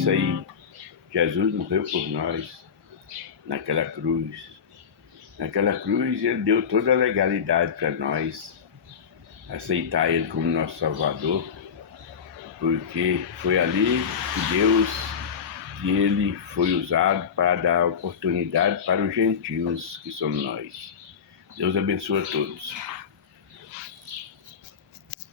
isso aí. Jesus morreu por nós naquela cruz. Naquela cruz ele deu toda a legalidade para nós aceitar ele como nosso Salvador, porque foi ali que ele foi usado para dar oportunidade para os gentios, que somos nós. Deus abençoe a todos.